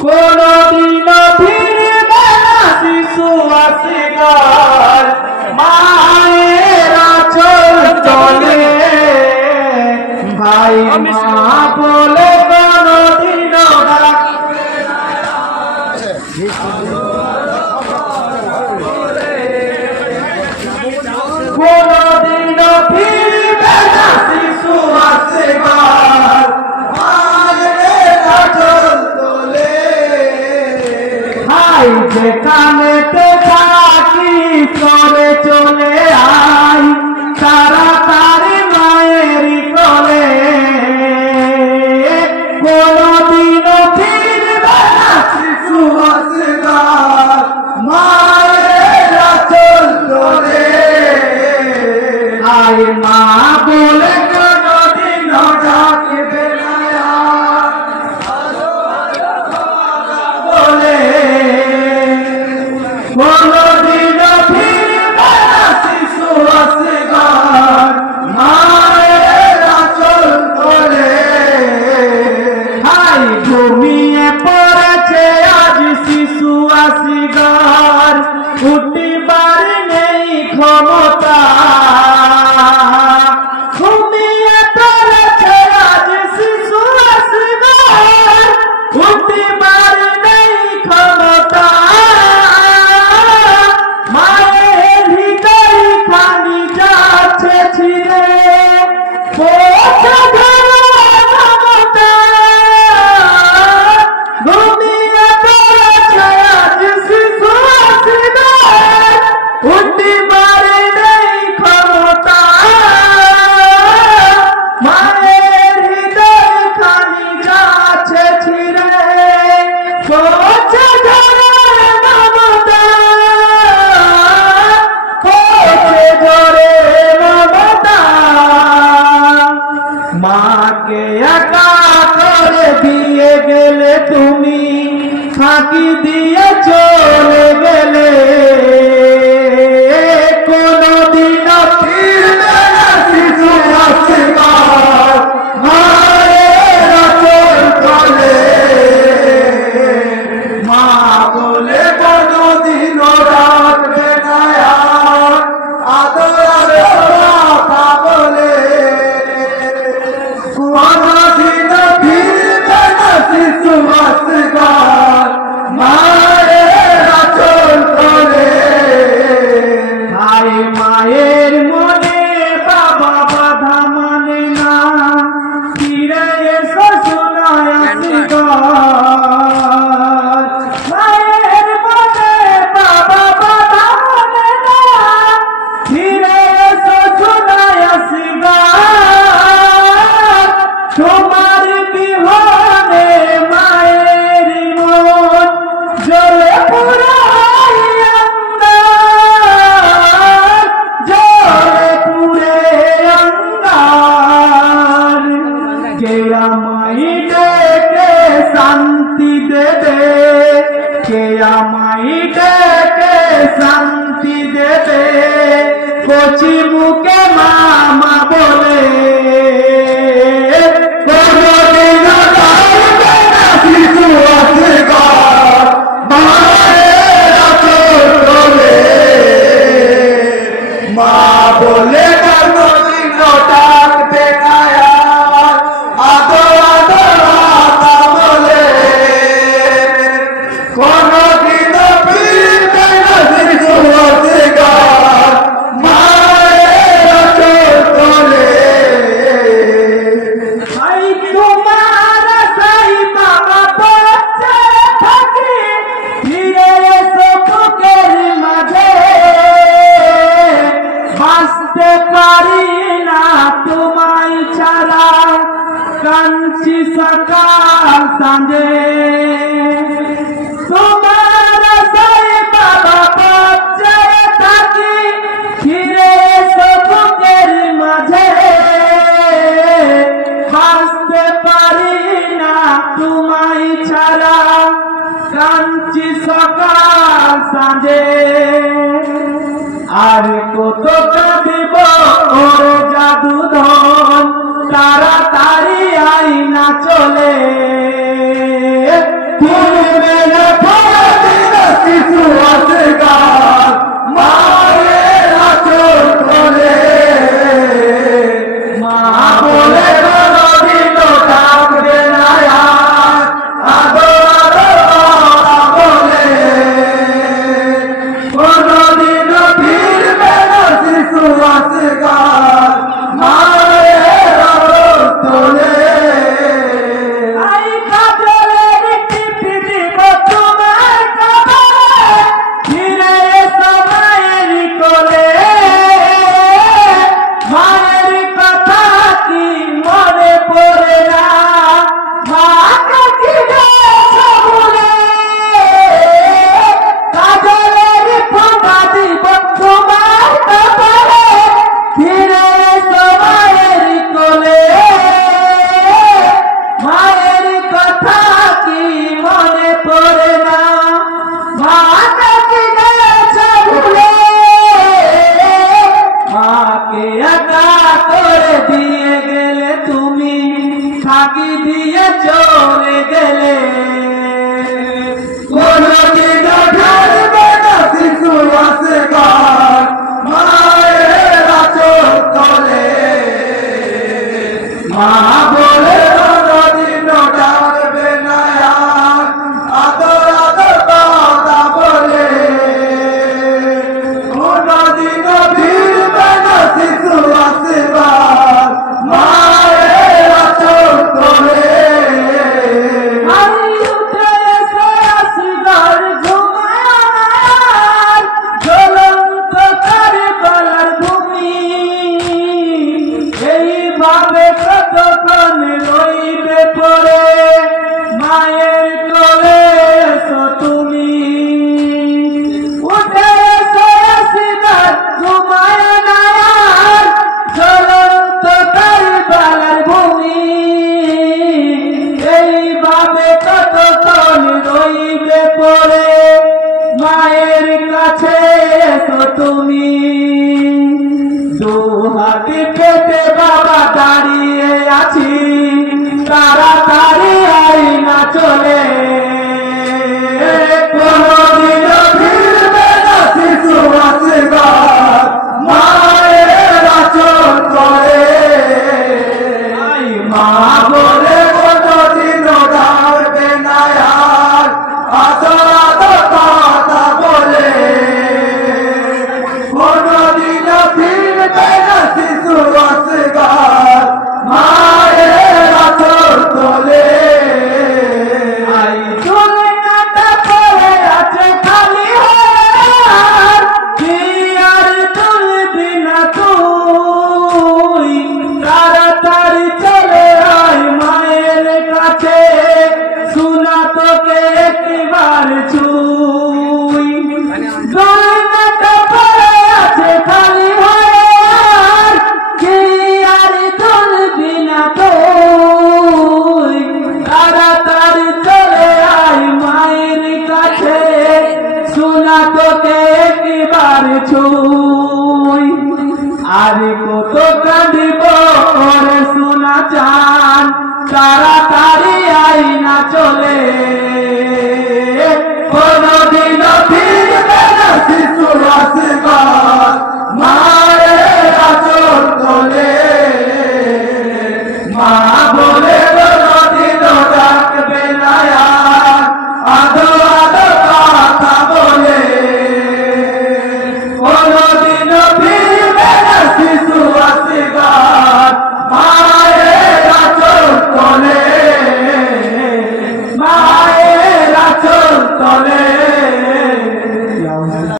কোনদিন ফিরবে না শিশু আসিগার মায়ের আঁচল তলে ভাই মা বলে কোনদিন ডাকবে না কোনদিন ফিরবে না শিশু আসিগার মায়ের আঁচল তলে ভাই যেখানেতে থাকি চলে চলে আই তাড়াতাড়ি মায়েরই কোলে কোনদিন ফিরবে না শিশু আসিগার মায়ের আঁচল তলে আই মা বলে কোনদিন ডাকবে না বলে কোনদিন ফিরবে না শিশু আসিগার মায়ের আঁচল তলে হাই ঘুমিয়ে পড়েছে আজ শিশু আসিগার উঠিবার নেই ক্ষমতা ঘুমিয়ে পড়েছে আজ শিশু আসিগার উঠিবার নেই ক্ষমতা মায়ের হৃদয় খানি যাচ্ছে ছিঁড়ে পৌঁছে ধরো মমতা ঘুমিয়ে পড়েছে আজ শিশু আসিগার উঠিবার নেই ক্ষমতা মায়ের হৃদয় খানি যাচ্ছে ছিঁড়ে পৌঁছে ধরো মমতা পৌঁছে ধরে মমতা মাকে একা করে দিয়ে গেলে তুমি ফাঁকি দিয়ে চলে গেলে কোনদিন ফিরবে না শিশু আসিগার মায়ের আঁচল তলে মা বলে কোনদিন ডাকবে না আদর কথা বলে কোনদিন ফিরবে না শিশু আসিগার মায়ের আঁচল তলে ভাই মায়ের মনে বাবা বাধা মানে না ফিরে এসো সোনায় আসিগার মায়ের মনে বাবা বাধা মানে না ফিরে এসো সোনায় আসিগার তোমার বিহনে মায়ের মন জ্বলে পুরাই অঙ্গার জ্বলে পুরে অঙ্গার কে আমায় ডেকে শান্তি দেবে কে আমায় ডেকে শান্তি দেবে কচি মুখে মামা বলে কোনদিন ডাকবে না শিশু আসিগার মায়ের আঁচল তলে মা বলে কোনদিন ডাকবে না আদর আদর কথা বলে কোনদিন ফিরবে না শিশু আসিগার মায়ের আঁচল তলে ভাই তোমার সাই বাবা বাচ্চা থাকি ফিরে এসো বুকের মাঝে বাঁচতে পারি না তোমায় ছাড়া কাঞ্চি সকাল সাঁঝে তোমার সাই বাবা বাচ্চা থাকি ফিরে এসো বুকের মাঝে বাঁচতে পারি না তোমায় ছাড়া কাঞ্চি সকাল সাঁঝে আর কত কাঁদিব ওরে জাদুধন তাড়াতাড়ি আইনা চলে তাড়াতাড়ি আইনা চলে